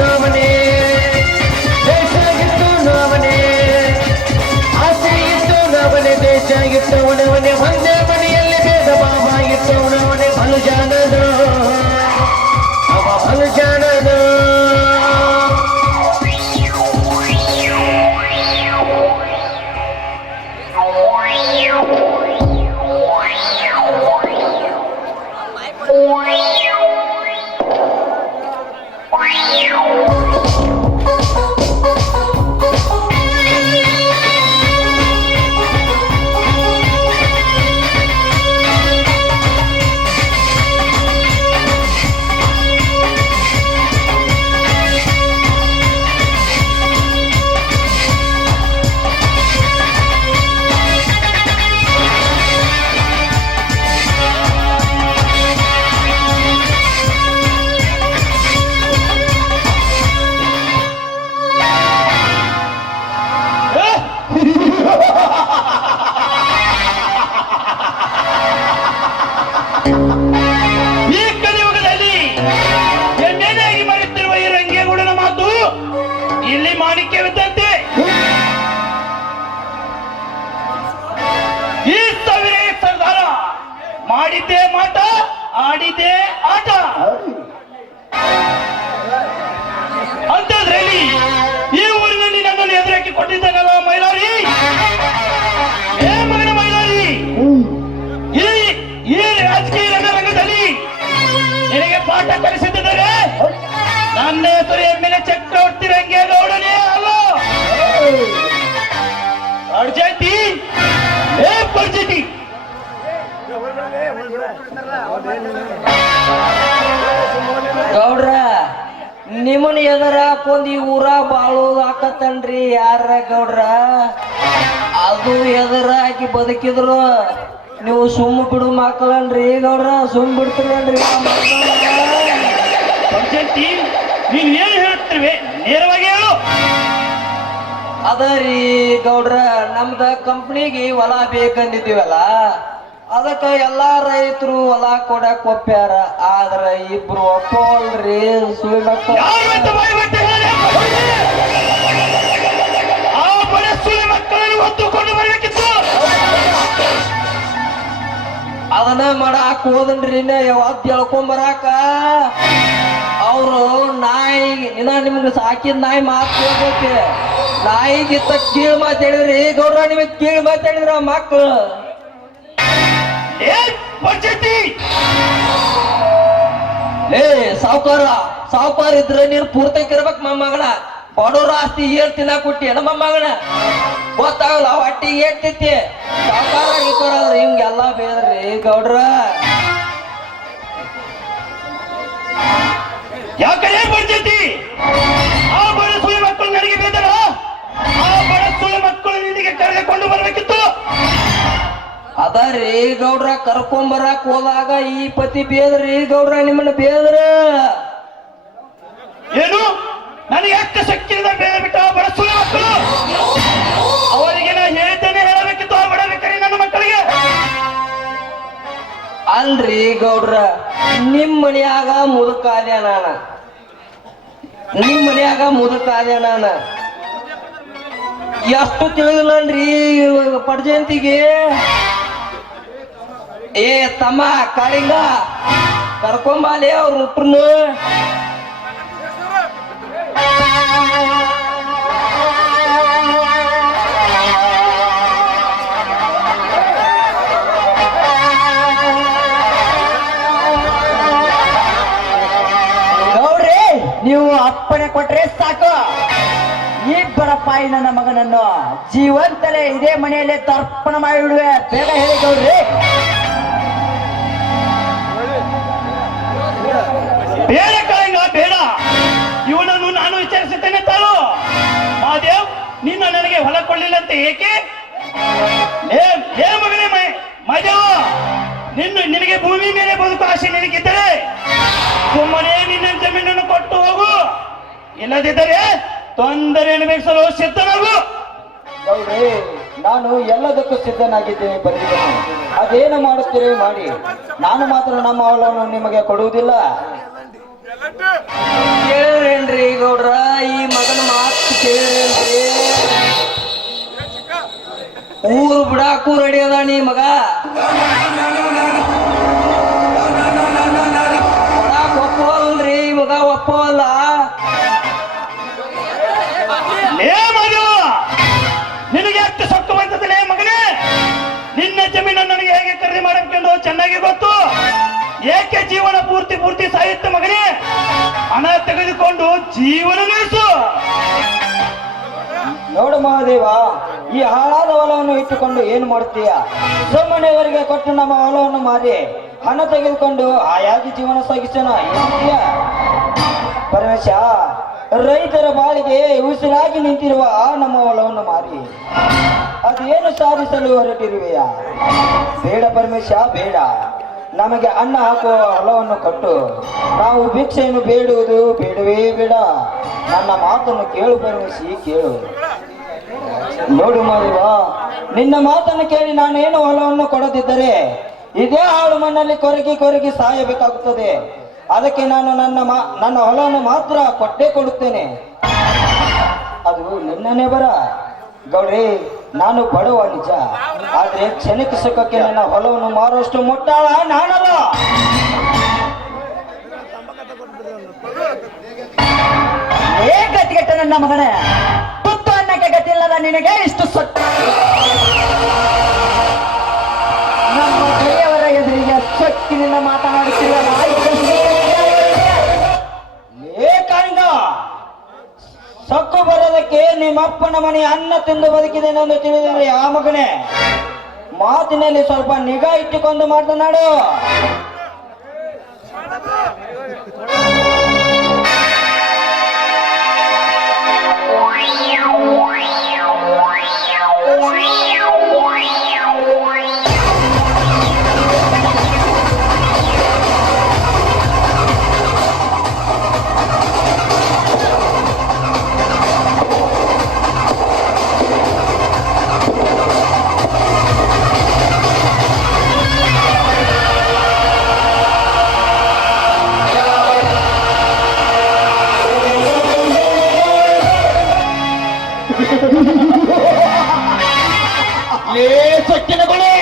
ನಾವನೇ ದೇಶ ಇತ್ತು ನಾವನೇ ಆಸೆ ಇತ್ತು ನಾವನೇ ದೇಶ ಇಟ್ಟವನವನೇ ಒಂದೇ ಮನೆಯಲ್ಲಿ ಭೇದ ಭಾವ ಇಟ್ಟವನವನೇ ಬಲು ಜಾನನು ಅವ ಬಲು ಜಾನನು ಈ ಕಲಿಯುಗದಲ್ಲಿ ಎಣ್ಣೆಯಾಗಿ ಮರೆತಿರುವ ಈ ರಂಗೇಗೌಡನ ಮಾತು ಇಲ್ಲಿ ಮಾಣಿಕ್ಯವಿದ್ದಂತೆ. ಈ ಸಾವಿರ ಸರ್ದಾರ ಮಾಡಿದ್ದೇ ಮಾಟ, ಆಡಿದ್ದೇ ಆಟ ಅಂತದ್ರಲ್ಲಿ ಈ ಊರಿನಲ್ಲಿ ನನ್ನನ್ನು ಎದುರಾಕಿ ಕೊಟ್ಟಿದ್ದಾನಲ್ಲ ಮೈಲಾರಿ. ಏ ಮಗನ ಮೈಲಾರಿ, ಈ ರಾಜಕೀಯ ರಂಗದಲ್ಲಿ ನಿನಗೆ ಪಾಠ ಕಲಿಸಿದ್ದಾರೆ. ನನ್ನ ಹೆಸರು ಎಮ್ಮೆಲೆ ಚಕ್ರವರ್ತಿ ರಂಗೇಗೌಡನೇ ಅಲ್ಲ. ಅರ್ಜೆಂಟಿ ಏ ಪರ್ಜೆಂಟಿ ಗೌಡ್ರ ನಿಮ್ಮನ್ನ ಎದರ ಹಾಕೊಂಡ್ ಈ ಊರ ಬಾಳೋದು ಹಾಕತ್ತನ್ರಿ ಯಾರ ಗೌಡ್ರ. ಅದು ಎದರ ಹಾಕಿ ಬದುಕಿದ್ರು ನೀವು ಸುಮ್ಮ ಬಿಡು ಮಕ್ಕಳನ್ರಿ ಗೌಡ್ರ, ಸುಮ್ ಬಿಡ್ತೀರನ್ರಿ. ಅರ್ಜೆಂಟಿ ನೀನ್ ಏನ್ ಹೇಳ್ತಿರ್ವೆ ನೇರವಾಗಿ ಹೇಳು. ಅದ ರೀ ಗೌಡ್ರ, ನಮ್ದ ಕಂಪ್ನಿಗೆ ಹೊಲ ಬೇಕಂದಿದ್ದೀವಲ್ಲ, ಅದಕ್ಕ ಎಲ್ಲಾ ರೈತರು ಹೊಲ ಕೊಡಕ್ ಒಪ್ಪ್ಯಾರ. ಆದ್ರ ಇಬ್ರು ಒಪ್ಪೋಲ್ರಿ ಸುಳ್ಳು ಮಕ್ಕಳು. ಆ ಬಡ ಸುಳ್ಳು ಮಕ್ಕಳನ್ನು ಹೊತ್ತುಕೊಂಡು ಬರ್ಬೇಕಿತ್ತು. ಅದನ್ನ ಮಾಡಾಕ್ ಹೋದನ್ರಿ ಯಾವತ್ ಹೇಳ್ಕೊಂಬರಾಕ. ಅವರು ನಾಯಿ ನಿಮ್ಗೆ ಸಾಕಿದ ನಾಯಿ ಮಾತು ಕೇಳ್ಬೇಕು. ನಾಯಿಗಿತ್ತ ಕೀಳ್ ಮಾತಾಡಿದ್ರಿ ಗೌಡ್ರ, ನಿಮಗ್ ಕೀಳ್ ಮಾತಾಡಿದ್ರ ಮಕ್ಕಳು. ಏ ಸಾವುಕಾರ ಇದ್ರೆ ನೀನು ಪೂರ್ತಕ್ಕೆ ಇರ್ಬೇಕು ಮೊಮ್ಮಗನ. ಬಡವ್ರ ಆಸ್ತಿ ಏನ್ ತಿನ್ನಾಕ್ ಕೊಟ್ಟಿ ನಮ್ಮ ಮೊಮ್ಮಗನ, ಗೊತ್ತಾಗಲ್ಲ ಹೊಟ್ಟಿಗೆ ಏರ್ತೈತಿ. ಸಾವುಕಾರ ಇಬ್ಬರಾದ್ರೆ ಹಿಂಗೆಲ್ಲ ಬೇದ್ರಿ ಗೌಡ್ರ. ಯಾಕಂದ್ರೆ ಬರ್ತೈತಿ ಆ ಬಡ ಸುಳ್ಳು ಮಕ್ಕಳು ನನಗೆ ಬೇದರ. ಆ ಬಡ ಸುಳ್ಳು ಮಕ್ಕಳು ನಿನಗೆ ಕರೆದುಕೊಂಡು ಬರ್ಬೇಕಿತ್ತು. ಅದರಿ ಗೌಡ್ರ, ಕರ್ಕೊಂಬರಕ್ ಹೋದಾಗ ಈ ಪತಿ ಬೇದ್ರಿ ಗೌಡ್ರ, ನಿಮ್ಮನ್ನ ಬೇದ್ರ. ಏನು ನನಗೆ ಎಷ್ಟು ಶಕ್ತಿಯಿಂದ ಬೇರೆ ಬಿಟ್ಟ ಆ ಬಡ ಸುಳ್ಳು ಮಕ್ಕಳು. ಅವರಿಗೆ ನಾ ಹೇಳ್ತೇನೆ ಹೇಳಬೇಕಿತ್ತು ಆ ಬಡಬೇಕಾರಿ ನನ್ನ ಮಕ್ಕಳಿಗೆ. ಅಲ್ರಿ ಗೌಡ್ರ, ನಿಮ್ ಮನ್ಯಾಗ ಮುದುಕಾದೆ ನಾನ, ನಿಮ್ ಮನ್ಯಾಗ ಮುದುಕಾದೆ ನಾನ. ಎಷ್ಟು ತಿಳಿದಿಲ್ಲನ್ರಿ ಪಡ್ಜಂತಿಗೆ. ಏ ತಮ್ಮ ಕಾಳಿಂಗ, ಕರ್ಕೊಂಬಾಲೆ ಅವ್ರ ಹುಟ್ರನು. ಗೌಡ್ರಿ, ನೀವು ಅಪ್ಪಣೆ ಕೊಟ್ರೆ ಸಾಕು, ಇಬ್ಬರಪ್ಪ ನನ್ನ ಮಗನನ್ನು ಜೀವಂತಲೇ ಇದೇ ಮನೆಯಲ್ಲೇ ತರ್ಪಣ ಮಾಡಿಬಿಡುವೆ. ಬೇಗ ಹೇಳಿ ಗೌಡ್ರಿ. ಬೇಡ ಕಾಳಿಂಗ ಬೇಡ, ಇವನನ್ನು ನಾನು ವಿಚಾರಿಸುತ್ತೇನೆ ತಾಳು. ಮಹಾದೇವ್, ನಿನ್ನ ನನಗೆ ಹೊಲ ಕೊಳ್ಳಿಲ್ಲ ಅಂತ ಏಕೆ? ಏ ಮಗನೇ ಮಹಾದೇವ, ನಿನಗೆ ಭೂಮಿ ಮೇಲೆ ಬದುಕು ಆಸೆ ನಿನಗಿದ್ದರೆ ಸುಮ್ಮನೆ ನಿನ್ನ ಜಮೀನನ್ನು ಕೊಟ್ಟು ಹೋಗು. ಇಲ್ಲದಿದ್ದರೆ ತೊಂದರೆ ಅನುಭವಿಸಲು ಸಿದ್ಧನಾಗು. ಗೌಡ್ರಿ, ನಾನು ಎಲ್ಲದಕ್ಕೂ ಸಿದ್ಧನಾಗಿದ್ದೇನೆ, ಬಂದಿದ್ದೇನೆ. ಅದೇನು ಮಾಡುತ್ತೀರಿ ಮಾಡಿ, ನಾನು ಮಾತ್ರ ನಮ್ಮ ಹೊಲವನ್ನು ನಿಮಗೆ ಕೊಡುವುದಿಲ್ಲ. ಕೇಳ್ರಿ ಕೇಳ್ರೇನ್ರಿ ಗೌಡ್ರ, ಈ ಮಗನ ಮಾತು ಕೇಳ್ರೇನ್ರಿ? ಊರು ಬಿಡಾಕು ರೆಡಿ ಅದ ನೀ ಮಗ. ಬಿಡಾಕ್ ಒಪ್ಪವಲ್ರಿ ಈ ಮಗ, ಒಪ್ಪವಲ್ಲ. ನಿನಗೆ ಎಷ್ಟು ಸೊಕ್ಕು ಬಂತದಲೇ ಮಗನೇ? ನಿನ್ನ ಜಮೀನನ್ನು ನನಗೆ ಹೇಗೆ ಖರೀದಿ ಮಾಡಬೇಕೆಂದು ಚೆನ್ನಾಗಿ ಗೊತ್ತು. ಏಕೆ ಜೀವನ ಪೂರ್ತಿ ಸಾಯುತ್ತೆ ಮಗನೇ? ಹಣ ತೆಗೆದುಕೊಂಡು ಜೀವನ ನಡೆಸು. ನೋಡು ಮಹಾದೇವ, ಈ ಹಾಳಾದ ಹೊಲವನ್ನು ಇಟ್ಟುಕೊಂಡು ಏನು ಮಾಡುತ್ತೀಯ? ಸುಮ್ಮನೆಯವರಿಗೆ ಕೊಟ್ಟು ನಮ್ಮ ಹೊಲವನ್ನು ಮಾರಿ ಹಣ ತೆಗೆದುಕೊಂಡು ಆಯಾಗಿ ಜೀವನ ಸಾಗಿಸೋಣ ಏನಿದೆಯಾ? ಪರಮೇಶ, ರೈತರ ಬಾಳಿಗೆ ಉಸಿರಾಗಿ ನಿಂತಿರುವ ನಮ್ಮ ಹೊಲವನ್ನು ಮಾರಿ ಅದೇನು ಸಾಧಿಸಲು ಹೊರಟಿರುವೆಯಾ? ಬೇಡ ಪರಮೇಶ, ಬೇಡ. ನಮಗೆ ಅನ್ನ ಹಾಕುವ ಹೊಲವನ್ನು ಕೊಟ್ಟು ನಾವು ಭಿಕ್ಷೆಯನ್ನು ಬೇಡುವುದು ಬೇಡವೇ ಬೇಡ. ನನ್ನ ಮಾತನ್ನು ಕೇಳು ಪರಮೇಶಿ, ಕೇಳು. ನೋಡು ಮಾದೇವ, ನಿನ್ನ ಮಾತನ್ನು ಕೇಳಿ ನಾನೇನು ಹೊಲವನ್ನು ಕೊಡದಿದ್ದರೆ ಇದೇ ಹಾಳು ಮಣ್ಣಲ್ಲಿ ಕೊರಗಿ ಸಾಯಬೇಕಾಗುತ್ತದೆ. ಅದಕ್ಕೆ ನಾನು ನನ್ನ ಹೊಲವನ್ನು ಮಾತ್ರ ಕೊಟ್ಟೇ ಕೊಡುತ್ತೇನೆ. ಅದು ನಿನ್ನನೇ ಬರ. ಗೌಡ್ರಿ, ನಾನು ಬಡವ ನಿಜ, ಆದ್ರೆ ಕ್ಷಣಿಕ ಸುಖಕ್ಕೆ ನನ್ನ ಹೊಲವನ್ನು ಮಾರುವಷ್ಟು ಮುಟ್ಟಾಳ ನಾನಲ್ಲ. ಗತಿಗೆಟ್ಟ ನನ್ನ ಮಗನೇ, ತುತ್ತು ಅನ್ನಕ್ಕೆ ಗತಿ ಇಲ್ಲದ ನಿನಗೆ ಇಷ್ಟು ಸೊಟ್ಟು. ನಮ್ಮ ಕೈಯವರ ಎದುರಿಗೆ ಸೊಕ್ಕಿನಿಂದ ಮಾತನಾಡುತ್ತಿರುವ ಸೊಕ್ಕು ಬರೋದಕ್ಕೆ ನಿಮ್ಮಪ್ಪನ ಮನೆ ಅನ್ನ ತಿಂದು ಬದುಕಿದೆನೆಂದು ತಿಳಿದರೆ ಆ ಮಗನೇ, ಮಾತಿನಲ್ಲಿ ಸ್ವಲ್ಪ ನಿಗಾ ಇಟ್ಟುಕೊಂಡು ಮಾತನಾಡು. ಸೊಕ್ಕಿನಗಳೇ,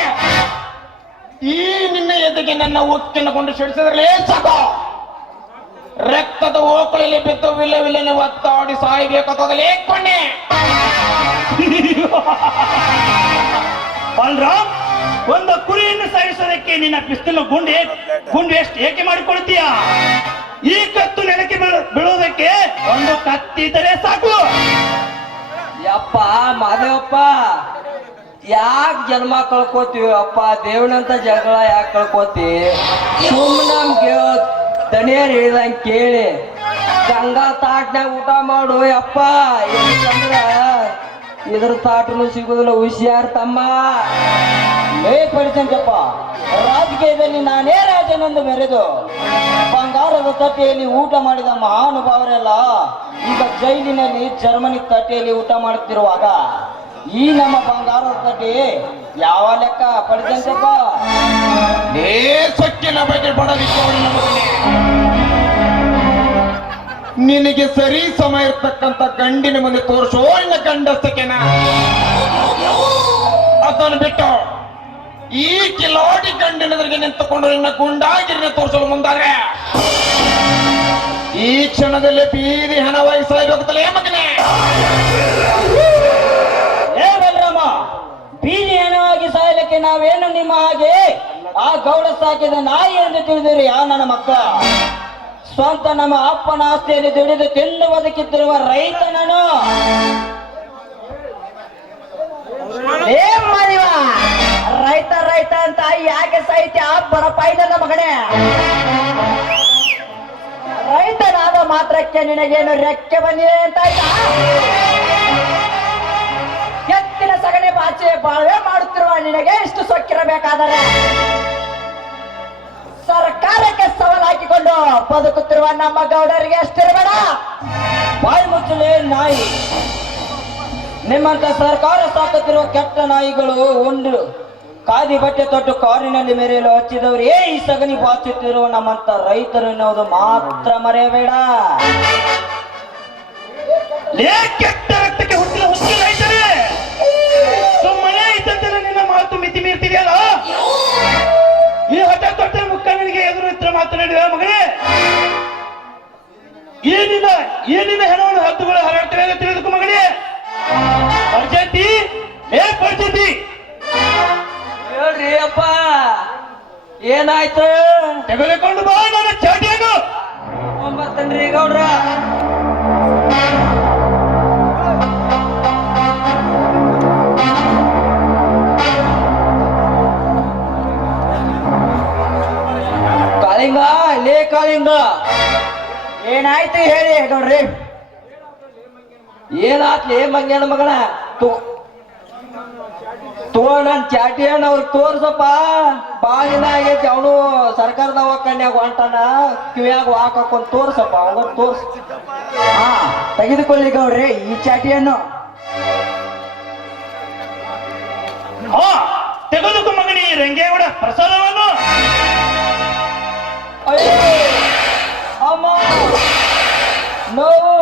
ಈ ನಿನ್ನ ಎದೆಗೆ ನನ್ನ ಉಕ್ಕಿನಕೊಂಡು ಸಿಡಿಸಿದ್ರಲೇ ಸಾಕು. ರಕ್ತದ ಓಕಳಲ್ಲಿ ಬಿದ್ದು ವಿಲ್ಲನೆ ಒತ್ತಾಡಿ ಸಾಯಬೇಕಾಗಲೇ ಕೊನೆ. ಬಲರಾಮ್, ಒಂದು ಕುರಿಯನ್ನು ಸಾಯಿಸೋದಕ್ಕೆ ನಿನ್ನ ಪಿಸ್ತೂಲ್ ಗುಂಡು ಎಷ್ಟು ಏಕೆ ಮಾಡಿಕೊಳ್ತೀಯ? ಈ ಕತ್ತು ನೆಲಕ್ಕೆ ಬೀಳೋದಕ್ಕೆ ಒಂದು ಕತ್ತಿದ್ದರೆ ಸಾಕು. ಯಪ್ಪ ಮಾದೇವಪ್ಪ, ಯಾಕೆ ಜನ್ಮ ಕಳ್ಕೋತೀವಿ ಅಪ್ಪ? ದೇವನಂತ ಜಗಳ ಯಾಕೆ ಕಳ್ಕೋತಿ? ಸುಮ್ಮನೆ ದಣಿಯರ್ ಹೇಳಿದಂಗೆ ಕೇಳಿ ಗಂಗಾ ತಾಟ್ನಾಗ ಊಟ ಮಾಡು ಯಪ್ಪ. ಯಾಕಂದ್ರ ಇದ್ರ ತಾಟನು ಸಿಗುದಿಲ್ಲ, ಹುಷಿಯಾರ್ ತಮ್ಮ. ಪರಿಚಂತಪ್ಪ, ರಾಜಕೀಯದಲ್ಲಿ ನಾನೇ ರಾಜನೆಂದು ಮೆರೆದು ಬಂಗಾರದ ತಟ್ಟೆಯಲ್ಲಿ ಊಟ ಮಾಡಿದ ಮಹಾನುಭಾವರೆಲ್ಲ ಈಗ ಜೈಲಿನಲ್ಲಿ ಜರ್ಮನಿ ತಟ್ಟೆಯಲ್ಲಿ ಊಟ ಮಾಡುತ್ತಿರುವಾಗ ಈ ನಮ್ಮ ಬಂಗಾರದ ತಟ್ಟೆ ಯಾವ ಲೆಕ್ಕ? ಪರಿಚಂತಪ್ಪ, ಸೊಕ್ಕಿನ ಬಗ್ಗೆ ನಿನಗೆ ಸರಿ ಸಮಯ ಇರ್ತಕ್ಕಂಥ ಗಂಡಿನ ಮುಂದೆ ತೋರಿಸೋ ಇಲ್ಲ ಗಂಡಸ್ತಕೆನ. ಅದನ್ನು ಬಿಟ್ಟು ಈ ಕಿಲಾಡಿ ಗಂಡಿನದ್ರಿಗೆ ನಿಂತುಕೊಂಡು ನಿನ್ನ ಗುಂಡಾಗಿರಿನ ತೋರಿಸಲು ಮುಂದಾರೆ ಈ ಕ್ಷಣದಲ್ಲಿ ಬೀದಿ ಹಣ ವಹಿಸಾಗಿರುತ್ತಲೇ ಮಗನೇ. ಬಲರಾಮ, ಬೀದಿ ಹಣವಾಗಿ ಸಾಯಲಿಕ್ಕೆ ನಾವೇನು ನಿಮ್ಮ ಹಾಗೆ ಆ ಗೌಡ ಸಾಕಿದ ನಾಯಿ ಎಂದು ತಿಳಿದಿರಿ? ಆ ನನ್ನ ಮಕ್ಕಳ ಸ್ವಂತ ನಮ್ಮ ಅಪ್ಪನ ಆಸ್ತಿಯಲ್ಲಿ ದುಡಿದು ತಿಂದು ಬದುಕಿತ್ತಿರುವ ರೈತ ನಾನು. ರೈತ ಅಂತ ಯಾಕೆ ಸಾಹಿತ್ಯ ಬರಪಾಯಿ ನನ್ನ ಮಗನೇ? ರೈತನಾದ ಮಾತ್ರಕ್ಕೆ ನಿನಗೇನು ರೆಕ್ಕೆ ಬಂದಿದೆ ಅಂತ ಆಯ್ತಾ? ಎತ್ತಿನ ಸಗಣಿ ಬಾಚೆ ಬಾಳ್ವೆ ಮಾಡುತ್ತಿರುವ ನಿನಗೆ ಇಷ್ಟು ಸೊಕ್ಕಿರಬೇಕಾದರೆ ಸರ್ಕಾರಕ್ಕೆ ಸವಾಲು ಹಾಕಿಕೊಂಡು ಬದುಕುತ್ತಿರುವ ನಮ್ಮ ಗೌಡರಿಗೆ ಅಷ್ಟಿರಬೇಡ. ಬಾಯಿ ಮುಚ್ಚಲೇ ನಾಯಿ. ನಿಮ್ಮಂತ ಸರ್ಕಾರ ಸಾಕುತ್ತಿರುವ ಕೆಟ್ಟ ನಾಯಿಗಳು ಉಂಡು ಖಾದಿ ಬಟ್ಟೆ ತೊಟ್ಟು ಕಾರಿನಲ್ಲಿ ಮೆರೆಯಲು ಹಚ್ಚಿದವರೇ ಈ ಸಗಣಿ ಬಾಚುತ್ತಿರುವ ನಮ್ಮಂತ ರೈತರು ಎನ್ನುವುದು ಮಾತ್ರ ಮರೆಯಬೇಡ. ಲೇ ಕೆಟ್ಟ ರಕ್ತಕ್ಕೆ ಹುಟ್ಟಿದ ಹುಟ್ಟಿದ ರೈತರೇ, ಸುಮ್ಮನೆ ಇದ್ದಂತೆಲ್ಲ ನಿನ್ನ ಮಾತು ಮಿತಿ ಮೀರ್ತಿದೆಯಲ್ಲ. ಈ ಹಠ ತೊಟ್ಟ ಮುಖ ನಿನಗೆ ಎದುರು ಇತ್ರ ಮಾತನಾಡಿದ ಮಗನೇ. ಏನಿನ ಹೆಣವನ್ನು ಹದ್ದುಗಳು ಹರಡ್ತವೆ ಅಂತ ತಿಳಿದುಕೊ ಮಗನೇ. ಪರ್ಜಂತಿ ಏ ಪರ್ಜಂತಿ, ಹೇಳ್ರಿ ಅಪ್ಪ, ಏನಾಯ್ತು? ತೆಗೆದುಕೊಂಡು ಬಾ ನನ್ನ ಚಾಟಿಯನ್ನು. ಬರ್ತೇನ್ರಿ ಗೌಡ್ರ. ಕಾಳಿಂಗ, ಲೇ ಕಾಳಿಂಗ, ಏನಾಯ್ತು ಹೇಳಿ ಗೌಡ್ರಿ. ಏನಾತ್ಲಿ ಮಂಗ್ಯಾನ ಮಗನ? ನನ್ ಚಾಟಿಯನ್ ಅವ್ರಿಗೆ ತೋರ್ಸಪ್ಪ. ಬಾಳಿನ ಆಗೈತಿ, ಅವನು ಸರ್ಕಾರ ದವಾಖಾನ್ಯಾಗ ಹೊಂಟಾನ, ಕಿವಿಯಾಗ ಹಾಕೊಂಡ್ ತೋರ್ಸಪ್ಪ, ಅವನ ತೋರ್ಸ. ಹಾ, ತೆಗೆದುಕೊಳ್ಳಿ ಗೌಡ್ರಿ ಈ ಚಾಟಿಯನ್ನು. ಹಾ, ತೆಗೆದುಕೊ ಮಗನಿ ರಂಗೇಗೌಡ ಪ್ರಸಾದವನ್ನು. ಅಯ್ಯೋ ಅಮ್ಮ, ನೋವು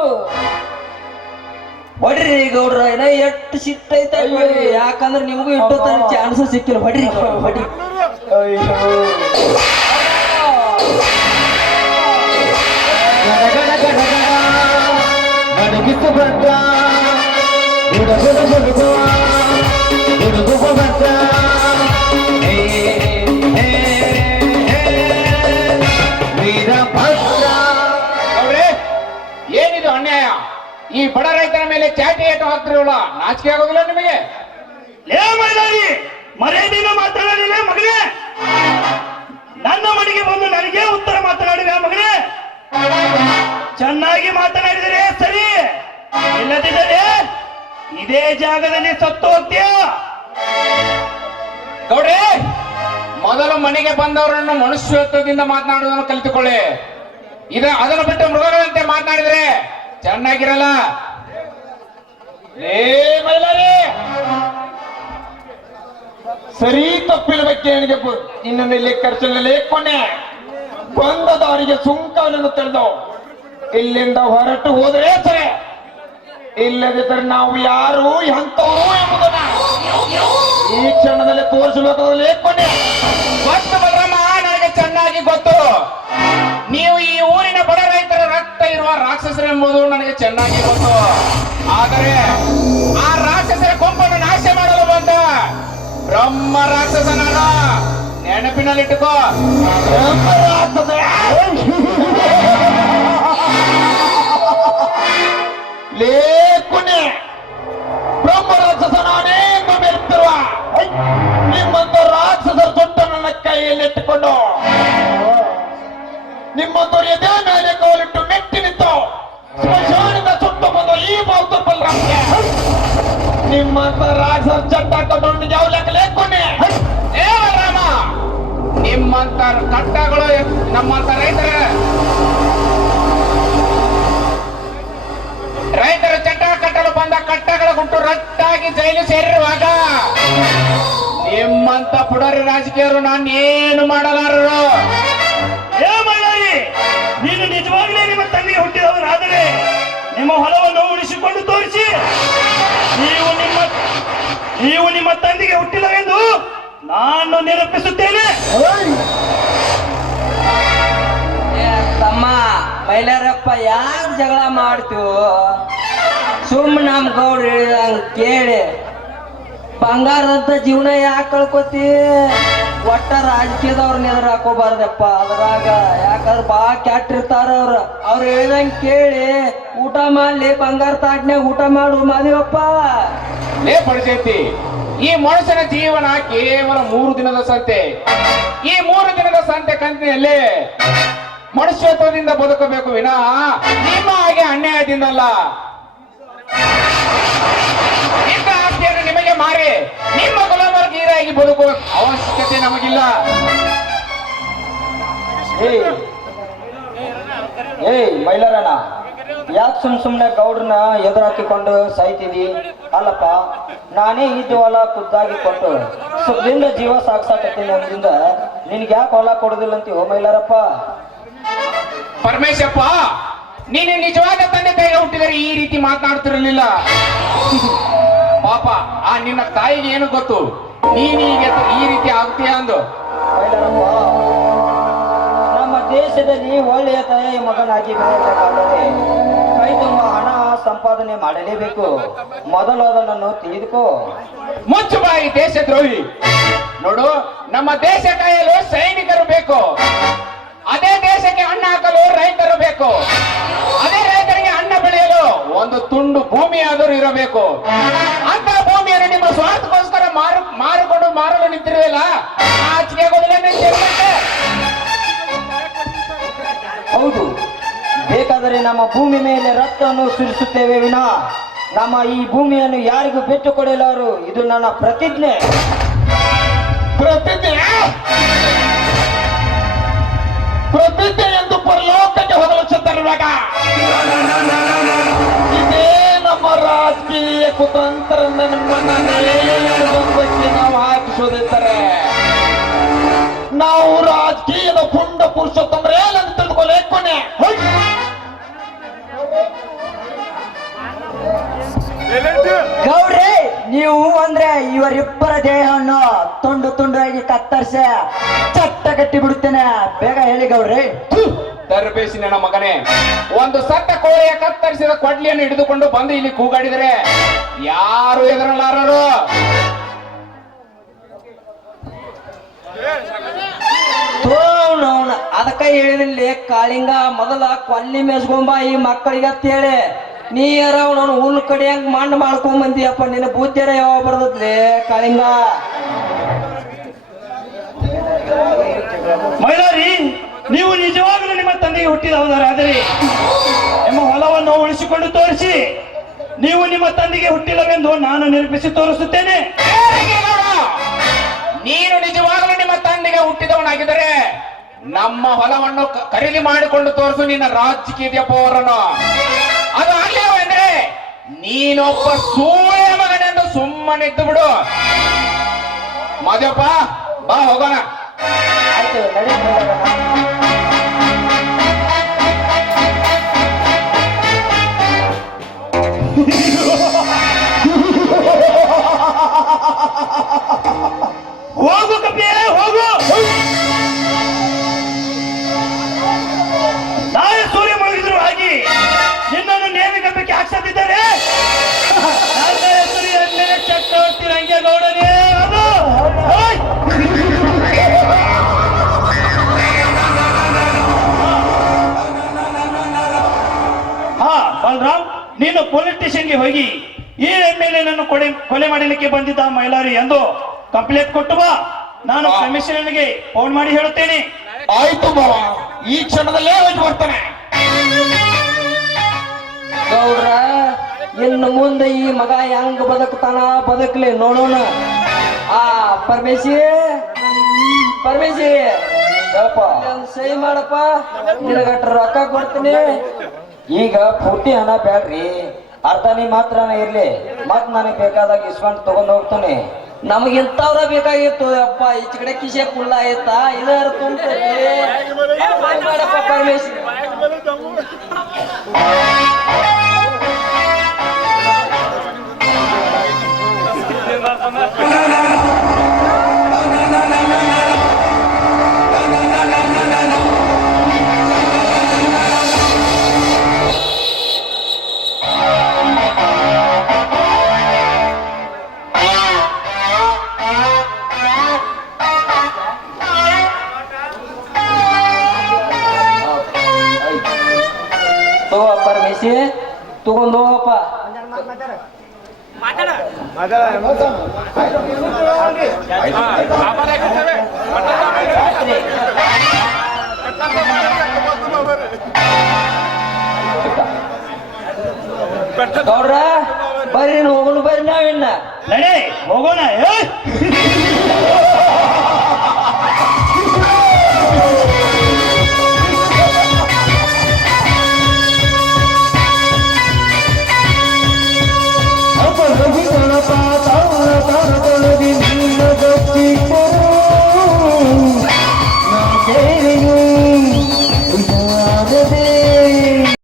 ಹೊಡ್ರಿ ಗೌಡ್ರ. ಏನ ಎಷ್ಟು ಸಿಟ್ಟೈತೆ ಹೊಡ್ರಿ, ಯಾಕಂದ್ರೆ ನಿಮಗೂ ಇಟ್ಟು ಚಾನ್ಸ್ ಸಿಕ್ಕಿಲ್ಲ. ಹೊಡ್ರಿ ಹೊಡಿ. ಏನಿದು ಅನ್ಯಾಯ? ಈ ಬಡ ರೈತರ ಮೇಲೆ ಚಾಟಿ ಏಟು ಹಾಕ್ತಿರಲ್ಲ, ನಾಚಿಕೆ ಆಗೋದಿಲ್ಲ ನಿಮಗೆ? ಲೇ ಮೈಲಾರಿ, ಮರ್ಯಾದೆಯಿಂದ ಮಾತನಾಡಿಲ್ಲ ಮಗನೇ. ನನ್ನ ಮನೆಗೆ ಬಂದು ನನಗೆ ಉತ್ತರ ಮಾತನಾಡಿದ ಮಗನೇ. ಚೆನ್ನಾಗಿ ಮಾತನಾಡಿದರೆ ಸರಿ, ಇಲ್ಲದಿದ್ದರೆ ಇದೇ ಜಾಗದಲ್ಲಿ ಸತ್ತು ಹೋಗ್ತೀಯ. ಗೌಡ್ರೆ, ಮೊದಲು ಮನೆಗೆ ಬಂದವರನ್ನು ಮನುಷ್ಯತ್ವದಿಂದ ಮಾತನಾಡುವುದನ್ನು ಕಲಿತುಕೊಳ್ಳಿ. ಅದನ್ನು ಬಿಟ್ಟು ಮೃಗಗಳಂತೆ ಮಾತನಾಡಿದ್ರೆ ಚೆನ್ನಾಗಿರಲ್ಲ. ಲೇ ಮೈಲಾರಿ, ಸರಿ ತಪ್ಪಿನ ಬಗ್ಗೆ ನನಗೆ ಇನ್ನೊಂದು ಖರ್ಚಿನಲ್ಲಿ ಕೊನೆ ಬಂದದವರಿಗೆ ಸುಂಕವನ್ನು ತಿಳಿದು ಇಲ್ಲಿಂದ ಹೊರಟು ಹೋದರೆ ಸರಿ, ಇಲ್ಲದಿದ್ದರೆ ನಾವು ಯಾರು ಎಂತವರು ಎಂಬುದನ್ನ ಈ ಕ್ಷಣದಲ್ಲಿ ತೋರಿಸಬೇಕಾದ್ರೆ ಕೊನೆ. ಗೊತ್ತು ಬಲರಾಮ, ನನಗೆ ಚೆನ್ನಾಗಿ ಗೊತ್ತು. ನೀವು ಈ ಊರಿನ ಬಡ ರೈತರ ರಕ್ತ ಇರುವ ರಾಕ್ಷಸರೆಂಬುದು ನನಗೆ ಚೆನ್ನಾಗಿ ಗೊತ್ತು. ಆದರೆ ಆ ರಾಕ್ಷಸರ ಕೊಂಪನ್ನು ನಾಶ ಮಾಡಲು ಬಂದ ಬ್ರಹ್ಮ ರಾಕ್ಷಸನಲ್ಲ, ನೆನಪಿನಲ್ಲಿಟ್ಟುಕೋ. ಬ್ರಹ್ಮ ರಾಕ್ಷಸ ಲೇಖುನೆ ಬ್ರಹ್ಮ ರಾಕ್ಷಸನಾನೇ ಎಂದು ಬೆರೆತಿರುವ ನಿಮ್ಮಂತ ರಾಕ್ಷಸರ ಸೊಟ್ಟ ನನ್ನ ಕೈಯಲ್ಲಿಟ್ಟುಕೊಂಡು ನಿಮ್ಮಂತವ್ರು ಎದೆ ಮೇಲೆ ಕಾಲಿಟ್ಟು ಮೆಟ್ಟಿ ನಿಂತು ಸ್ಮಶಾನದ ಸುಟ್ಟು ಬಂದು ಈ ಬೌದ್ಧ ಬಲರಾಮ್ಗೆ ನಿಮ್ಮಂತ ರಾಕ್ಷಸ ಚಟ್ಟ ಕಟ್ಟೊಂಡು ಯಾವ ಲೆಕ್ಕ ಲೇಖುನೆ. ಏ ಬಲರಾಮ, ನಿಮ್ಮಂತ ಕಟ್ಟಗಳು ನಮ್ಮಂತ ರೈತರ ಚಟ್ಟ ಕಟ್ಟಲು ಬಂದ ಕಟ್ಟಗಳ ಗುಟ್ಟು ರಟ್ಟಾಗಿ ಜೈಲು ಸೇರಿರುವಾಗ ನಿಮ್ಮಂತ ಪುಡರಿ ರಾಜಕೀಯರು ನಾನೇನು ಮಾಡಲಾರರು. ಏ ಮೈಲಾರಿ, ನೀನು ನಿಜವಾಗ್ಲೇ ನಿಮ್ಮ ತಂದೆಗೆ ಹುಟ್ಟಿದವರಾದರೆ ನಿಮ್ಮ ಹೊಲವನ್ನು ಉಳಿಸಿಕೊಂಡು ತೋರಿಸಿ. ನೀವು ನಿಮ್ಮ ತಂದೆಗೆ ಹುಟ್ಟಿಲ್ಲವೆಂದು ನಾನು ನಿರೂಪಿಸುತ್ತೇನೆ. ತಮ್ಮ ಮೈಲಾರಪ್ಪ, ಯಾಕೆ ಜಗಳ ಮಾಡ್ತೀವೋ? ಸುಮ್ಮನೆ ನಮ್ ಗೌಡ್ರು ಹೇಳಿದಂಗ ಕೇಳಿ ಬಂಗಾರದಂತ ಜೀವನ ಯಾಕೆ ಕಳ್ಕೊತಿ? ಒಟ್ಟ ರಾಜಕೀಯದವ್ರನ್ನ ಎದುರು ಹಾಕೋಬಾರ್ದಪ್ಪ ಅದ್ರಾಗ. ಯಾಕಂದ್ರೆ ಬಾ ಕೆಟ್ಟಿರ್ತಾರ ಅವ್ರು ಹೇಳಿದಂಗ ಕೇಳಿ ಊಟ ಮಾಡ್ಲಿ, ಬಂಗಾರ ತಾಟ್ನ್ಯಾಗ ಊಟ ಮಾಡು ಮಾದಿವಪ್ಪ. ಲೇ ಪಡಿಸೈತಿ, ಈ ಮನುಷ್ಯನ ಜೀವನ ಕೇವಲ 3 ದಿನದ ಸಂತೆ. ಈ 3 ದಿನದ ಸಂತೆ ಕಂತಿನಲ್ಲಿ ಮನುಷ್ಯತ್ವದಿಂದ ಬದುಕಬೇಕು ವಿನಃ ನಿಮ್ಮ ಹಾಗೆ ಅನ್ಯಾಯದಿಂದಲ್ಲ. ಇಂಥ ಆಸ್ತಿಯನ್ನು ನಿಮಗೆ ಮಾರಿ ನಿಮ್ಮ ಗುಲಾಮಗಿರಾಗಿ ಬದುಕುವ ಅವಶ್ಯಕತೆ ನಮಗಿಲ್ಲ. ಏಯ್ ಮೈಲಾರಣ್ಣ, ಯಾಕೆ ಸುಮ್ನೆ ಗೌಡ್ರನ್ನ ಎದುರಾಕಿಕೊಂಡು ಸಾಯ್ತಿದಿ? ಅಲ್ಲಪ್ಪ, ನಾನೇ ಇದ್ದ ಹೊಲ ಖುದ್ದಾಗಿ ಕೊಟ್ಟು ಸುಖದಿಂದ ಜೀವ ಸಾಕ್ಸಾಕತ್ತೀನಿ ಅಂದ್ರಿಂದ ನಿನ್ಗೆ ಯಾಕೆ ಹೊಲ ಕೊಡೋದಿಲ್ಲ ಅಂತೀವೋ ಮೈಲಾರಪ್ಪ? ಪರಮೇಶಪ್ಪ, ನೀನು ನಿಜವಾದ ತಂದೆ ತಾಯಿಗೆ ಹುಟ್ಟಿದರೆ ಈ ರೀತಿ ಮಾತನಾಡ್ತಿರಲಿಲ್ಲ. ಪಾಪ ಆ ನಿನ್ನ ತಾಯಿಗೆ ಏನು ಗೊತ್ತು ನೀನೀಗ ಈ ರೀತಿ ಆಗ್ತೀಯ ಅಂದು. ಮೈಲಾರಪ್ಪ, ನಮ್ಮ ದೇಶದಲ್ಲಿ ಒಳ್ಳೆಯ ತಾಯಿ ಮಗನಾಗಿ ಬೆಳೆಯಬೇಕಾದರೆ ಕೈ ತುಂಬ ಹಣ ಸಂಪಾದನೆ ಮಾಡಲೇಬೇಕು. ಮೊದಲು ಅದನ್ನು ತಿಳಿದುಕೋ. ಮುಚ್ಚು ಬಾಯಿ ದೇಶದ್ರೋಹಿ. ನೋಡು, ನಮ್ಮ ದೇಶ ಕಾಯಲು ಸೈನಿಕರು ಬೇಕು, ಅದೇ ದೇಶಕ್ಕೆ ಅನ್ನ ಹಾಕಲು ರೈತರು ಬೇಕು, ಅದೇ ರೈತರಿಗೆ ಅನ್ನ ಬೆಳೆಯಲು ಒಂದು ತುಂಡು ಭೂಮಿ ಆದರೂ ಇರಬೇಕು. ಅಂತ ಭೂಮಿಯನ್ನು ನಿಮ್ಮ ಸ್ವಾರ್ಥಕ್ಕೋಸ್ಕರ ಮಾರಲು ನಿಂತಿರುವಿಲ್ಲ. ಆಚೆಗೆ ಹೌದು, ಬೇಕಾದರೆ ನಮ್ಮ ಭೂಮಿ ಮೇಲೆ ರಕ್ತವನ್ನು ಸುರಿಸುತ್ತೇವೆ ವಿನಾ ನಮ್ಮ ಈ ಭೂಮಿಯನ್ನು ಯಾರಿಗೂ ಬಿಟ್ಟು ಕೊಡಲಾರು. ಇದು ನನ್ನ ಪ್ರತಿಜ್ಞೆ. ಪ್ರತಿಜ್ಞೆ ಎಂದು ಪರಲೋಕಕ್ಕೆ ಹೋಗಲು ಸಿದ್ಧರಿರುವಾಗ ಇದೇ ನಮ್ಮ ರಾಜಕೀಯ ಕುತಂತ್ರ ನಾವು ಹಾಕಿಸೋದಿದ್ದರೆ ನಾವು ರಾಜಕೀಯದ ಪುಂಡ ಪುರುಷೋತ್ತಮರೇ ಏನಂತ ತಿಳ್ಕೊಲೇಕೊನೆ. ಗೌಡ್ರೆ, ನೀವು ಅಂದ್ರೆ ಇವರಿಬ್ಬರ ದೇಹವನ್ನು ತುಂಡು ತುಂಡಾಗಿ ಕತ್ತರಿಸಿ ಚಟ್ಟ ಕಟ್ಟಿ ಬಿಡುತ್ತೇನೆ. ಬೇಗ ಹೇಳಿ ಗೌಡ್ರೆ. ತರಬೇಸಿ ನನ್ನ ಮಗನೇ, ಒಂದು ಸತ್ತ ಕೋಳಿಯ ಕತ್ತರಿಸಿದ ಕೊಡ್ಲಿಯನ್ನು ಹಿಡಿದುಕೊಂಡು ಬಂದು ಇಲ್ಲಿ ಕೂಗಾಡಿದರೆ ಯಾರು ಎದುರಲಾರರು. ಅದಕ್ಕ ಹೇಳಿದಲ್ಲಿ ಕಾಳಿಂಗ ಮೊದಲ ಕೊಲ್ಲಿ ಮೇಸ್ಕೊಂಬ ಈ ಮಕ್ಕಳಿಗೆ ಅಂತೇಳಿ ನೀರ ಅವನವನು ಹುಲ್ಲು ಕಡಿಯಂಗ್ ಮಣ್ಣು ಮಾಡ್ಕೊಂಡ್ ಬಂದಿಯಪ್ಪ. ನಿನ್ನ ಬುದ್ಧಿರ ಯಾವ ಬರ್ತದ್ಲಿ ಕಾಳಿಂಗ? ಮೈಲಾರಿ, ನೀವು ನಿಜವಾಗಲೂ ನಿಮ್ಮ ತಂದೆಗೆ ಹುಟ್ಟಿದವರಾದರೆ ನಿಮ್ಮ ಹೊಲವನ್ನು ಉಳಿಸಿಕೊಂಡು ತೋರಿಸಿ. ನೀವು ನಿಮ್ಮ ತಂದೆಗೆ ಹುಟ್ಟಿಲ್ಲವೆಂದು ನಾನು ನಿರೂಪಿಸಿ ತೋರಿಸುತ್ತೇನೆ. ನೀನು ನಿಜವಾಗಲೂ ನಿಮ್ಮ ತಂದೆಗೆ ಹುಟ್ಟಿದವನಾಗಿದ್ದರೆ ನಮ್ಮ ಹೊಲವನ್ನು ಖರೀದಿ ಮಾಡಿಕೊಂಡು ತೋರಿಸು ನಿನ್ನ ರಾಜಕೀಯ ಪವರನ್ನು. ಅದು ಆಗ್ಲಿಲ್ಲವೆಂದ್ರೆ ನೀನೊಬ್ಬ ಸೂಳೆ ಮಗನೆಂದು ಸುಮ್ಮನಿದ್ದು ಬಿಡು. ಮಾದೇವಪ್ಪ, ಬಾ ಹೋಗೋಣ. ಆಯ್ತು, ನಡಿ. ಹೋಗು ಕಪಿಯೇ, ಹೋಗು. ನಾಳೆ ಸೂರ್ಯ ಮುಳುಗಿದ್ರು ಆಗಿ ನಿನ್ನನ್ನು ನೇಮಿ ಕಪ್ಪಕ್ಕೆ ಹಾಕ್ಸದಿದ್ದರೆ ಸೂರ್ಯ ಮೇಲೆ ಚಕ್ರವರ್ತಿ ರಂಗೇಗೌಡನೇ ಅದು. ಓಯ್! ಹಾ ಬಲರಾಮ್, ನೀನು ಪೊಲೀಸ್ ಸ್ಟೇಷನ್ಗೆ ಹೋಗಿ ಈ ಎಮ್ಮೆಲ್ಯೆ ಕೊಲೆ ಮಾಡಲಿಕ್ಕೆ ಬಂದಿದ್ದ ಮೈಲಾರಿ ಎಂದು ಕಂಪ್ಲೇಂಟ್ ಕೊಟ್ಟು ಬಾ. ನಾನು ಕಮಿಷನರ್ಗೆ ಫೋನ್ ಮಾಡಿ ಹೇಳುತ್ತೇನೆ. ಆಯ್ತು ಬಾವ, ಈ ಕ್ಷಣದಲ್ಲೇ ಹೋಗಿ ಬರ್ತಾನೆ. ಗೌಡ್ರ, ಇನ್ನು ಮುಂದೆ ಈ ಮಗ ಹೆಂಗ್ ಬದುಕ್ತಾನ ಬದುಕ್ಲಿ ನೋಡೋಣ. ಆ ಪರಮೇಶಿ ಸಹಿ ಮಾಡಪ್ಪ, ನಿನಗಟ್ಟ ರೊಕ್ಕ ಕೊಡ್ತೀನಿ. ಈಗ ಪೂರ್ತಿ ಹಣ ಬೇಡ್ರಿ, ಅರ್ಧನಿ ಮಾತ್ರನ ಇರ್ಲಿ. ಮತ್ ನನಗೆ ಬೇಕಾದಾಗ ಇಸ್ಕೊಂಡು ತಗೊಂಡ್ ಹೋಗ್ತಾನೆ. ನಮಗಿಂತವ್ರ ಬೇಕಾಗಿತ್ತು ಅಪ್ಪ. ಈಚ ಕಡೆ ಕಿಶೆ ಫುಲ್ ಆಯ್ತಾ, ಇದಾರ ತುಂಬತೈತಿ. ಮಾಡಪ್ಪ ಪರಮೇಶ್. ಪರಮೇಶಿ ತಗೊಂಡು ಹೋಗಪ್ಪ. ಗೌಡ್ರ ಬರ್ರಿ, ಹೋಗೋಣ ಬರ್ರಿ. ನಾವಿನ್ನ ನಡೆ ಹೋಗೋಣ.